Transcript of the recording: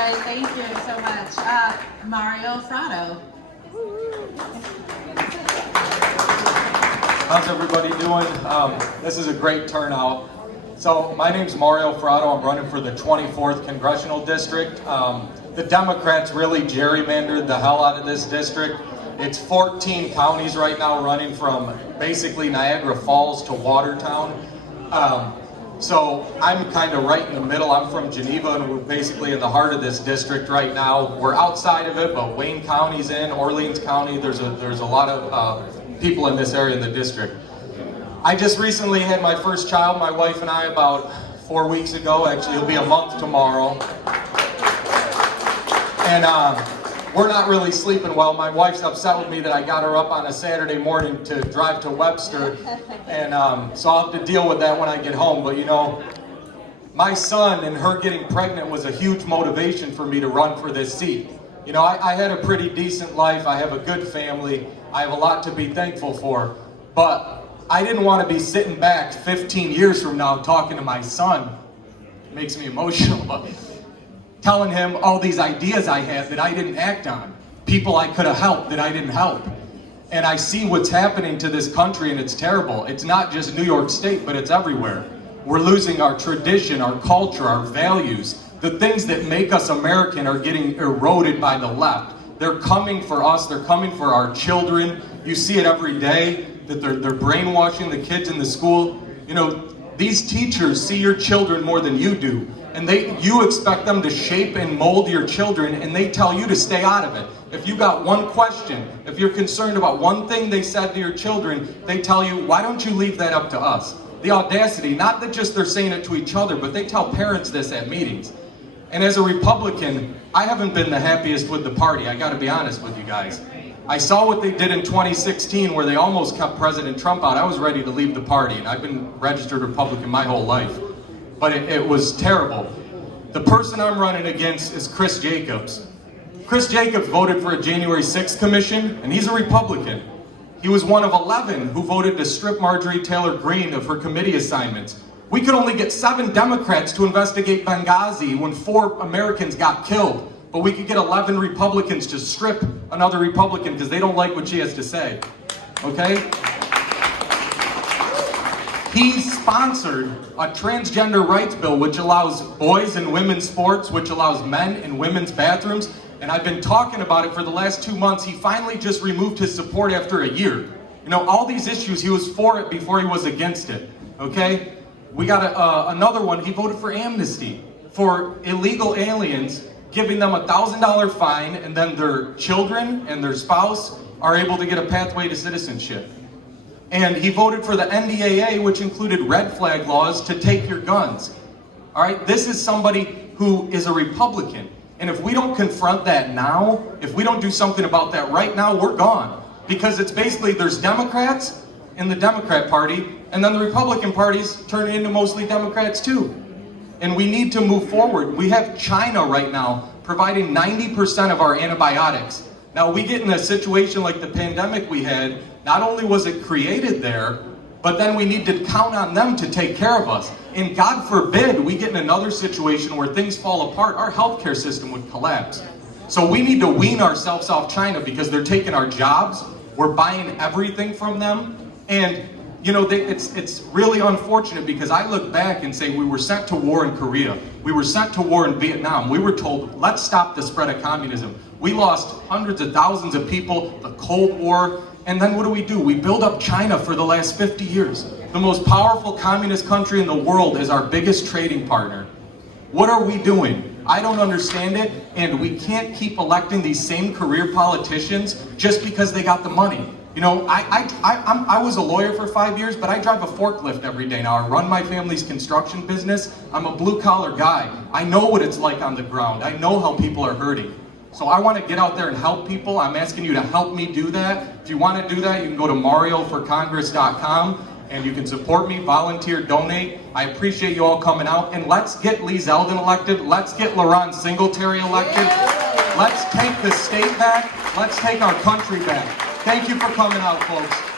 right, thank you so much. Mario Fratto. How's everybody doing? This is a great turnout. So my name's Mario Fratto. I'm running for the 24th Congressional District. The Democrats really gerrymandered the hell out of this district. It's 14 counties right now running from basically Niagara Falls to Watertown. So I'm kind of right in the middle. I'm from Geneva and we're basically in the heart of this district right now. We're outside of it, but Wayne County's in, Orleans County. There's a lot of people in this area in the district. I just recently had my first child, my wife and I, about 4 weeks ago. Actually, it'll be a month tomorrow. And we're not really sleeping well. My wife's upset with me that I got her up on a Saturday morning to drive to Webster. And so I'll have to deal with that when I get home. But you know, my son and her getting pregnant was a huge motivation for me to run for this seat. You know, I had a pretty decent life. I have a good family. I have a lot to be thankful for. But I didn't want to be sitting back 15 years from now talking to my son. It makes me emotional, but telling him all these ideas I had that I didn't act on. People I could have helped that I didn't help. And I see what's happening to this country and it's terrible. It's not just New York State, but it's everywhere. We're losing our tradition, our culture, our values. The things that make us American are getting eroded by the left. They're coming for us, they're coming for our children. You see it every day, that they're brainwashing the kids in the school. You know, these teachers see your children more than you do. And you expect them to shape and mold your children, and they tell you to stay out of it. If you got one question, if you're concerned about one thing they said to your children, they tell you, why don't you leave that up to us? The audacity, not that just they're saying it to each other, but they tell parents this at meetings. And as a Republican, I haven't been the happiest with the party, I gotta be honest with you guys. I saw what they did in 2016 where they almost kept President Trump out. I was ready to leave the party, and I've been registered Republican my whole life. But it was terrible. The person I'm running against is Chris Jacobs. Chris Jacobs voted for a January 6th commission, and he's a Republican. He was one of 11 who voted to strip Marjorie Taylor Greene of her committee assignments. We could only get 7 Democrats to investigate Benghazi when 4 Americans got killed. But we could get 11 Republicans to strip another Republican because they don't like what she has to say. Okay? He sponsored a transgender rights bill which allows boys and women's sports, which allows men in women's bathrooms. And I've been talking about it for the last 2 months. He finally just removed his support after a year. You know, all these issues, he was for it before he was against it. Okay? We got another one. He voted for amnesty for illegal aliens, giving them a $1,000 fine, and then their children and their spouse are able to get a pathway to citizenship. And he voted for the NDAA, which included red flag laws to take your guns. All right, this is somebody who is a Republican. And if we don't confront that now, if we don't do something about that right now, we're gone. Because it's basically, there's Democrats in the Democrat Party, and then the Republican parties turn into mostly Democrats too. And we need to move forward. We have China right now providing 90% of our antibiotics. Now we get in a situation like the pandemic we had, not only was it created there, but then we need to count on them to take care of us. And God forbid we get in another situation where things fall apart, our healthcare system would collapse. So we need to wean ourselves off China because they're taking our jobs, we're buying everything from them, and you know, it's really unfortunate because I look back and say we were sent to war in Korea. We were sent to war in Vietnam. We were told, let's stop the spread of communism. We lost hundreds of thousands of people, the Cold War, and then what do? We build up China for the last 50 years. The most powerful communist country in the world is our biggest trading partner. What are we doing? I don't understand it, and we can't keep electing these same career politicians just because they got the money. You know, I was a lawyer for 5 years, but I drive a forklift every day now. I run my family's construction business. I'm a blue-collar guy. I know what it's like on the ground. I know how people are hurting. So I want to get out there and help people. I'm asking you to help me do that. If you want to do that, you can go to marioforcongress.com and you can support me, volunteer, donate. I appreciate you all coming out. And let's get Lee Zeldin elected. Let's get LaRon Singletary elected. Let's take the state back. Let's take our country back. Thank you for coming out, folks.